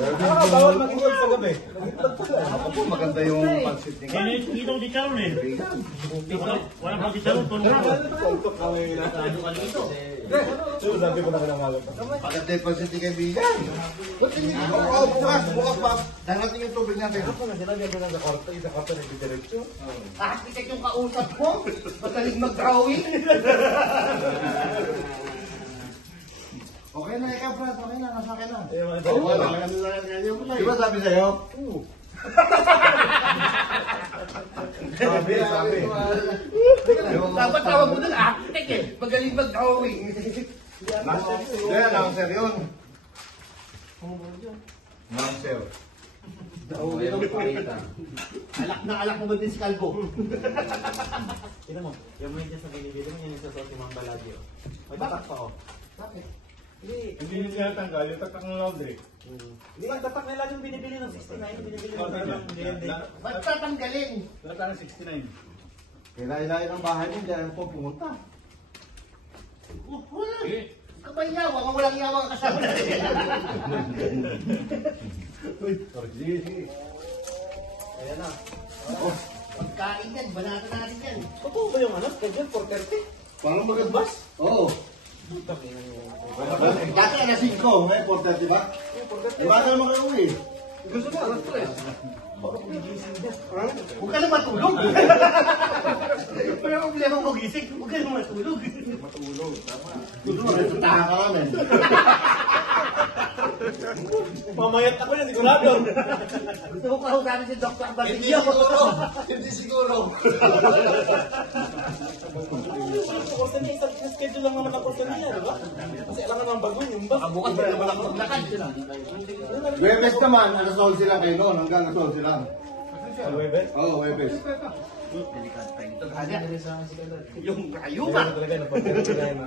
Bawal mag-inom sa gabi. Maganda yung pansit niya. Kaya dito di charon eh. Wala pa di charon. Tuntok kami na. Sabi ko na kinamagal pa. Maganda yung pansit ni kaibigan. Ba't hindi ko bukas pa. Darating yung tubig natin. Ako na sinabi ko na sa kwarto na diretso. Architect yung kausap ko. Matalig mag-drawing. Okay na ikaw, Brad. Okay na. Nasa akin na. Diba sabi sa'yo? Sabi. Dapat tawag mo doon, architect eh. Magaling mag-drawing. Kaya, announcer yun. Announcer. Alak na alak mo din si Calvo. Tignan mo, yung mga dyan sa binibili mo, yan yung sa sauce yung mga balagyo. May tatak pa oh. Bakit? Hindi nyo siya natanggal, yung tatak ng laundry. Hindi ba, tatak nila yung binibili ng 69, binibili ng DND. Ba't tatanggalin? Tatak ng 69. Kailangan ng bahay mo, dyan po pumunta. Wala. Kapay yawa, kung walang yawa ang kasama natin. Sige. Ayan na. Pagkain yan, banata natin yan. Totoo ba yung ano? Schedule 4:30? Parang magandbas? Oo. Dati alas 5, may 4:30 ba? Diba ka naman kayo uwi? Gusto mo, alas 3. Bakit may gising niya? Huwag ka na matulog. Pero ang problema ko gising, huwag ka na matulog. Matulog, tama. Gusto mo, resultahan ka namin. Mamayat ako yan, sigurado. Gusto mo kahusarin si Dr. Basilio. Hindi siguro. Kursa niya, isang schedule lang naman ang kursa niya, di ba? Kasi alam naman bago yung ba? Bukas na naman ako maglakad. Webes naman, alas 11 lang kayo noon, hanggang alas 12 lang. Webes? Oo, Webes. Delikado tayo ito. Yung kayo ba? Talaga, napagkakita na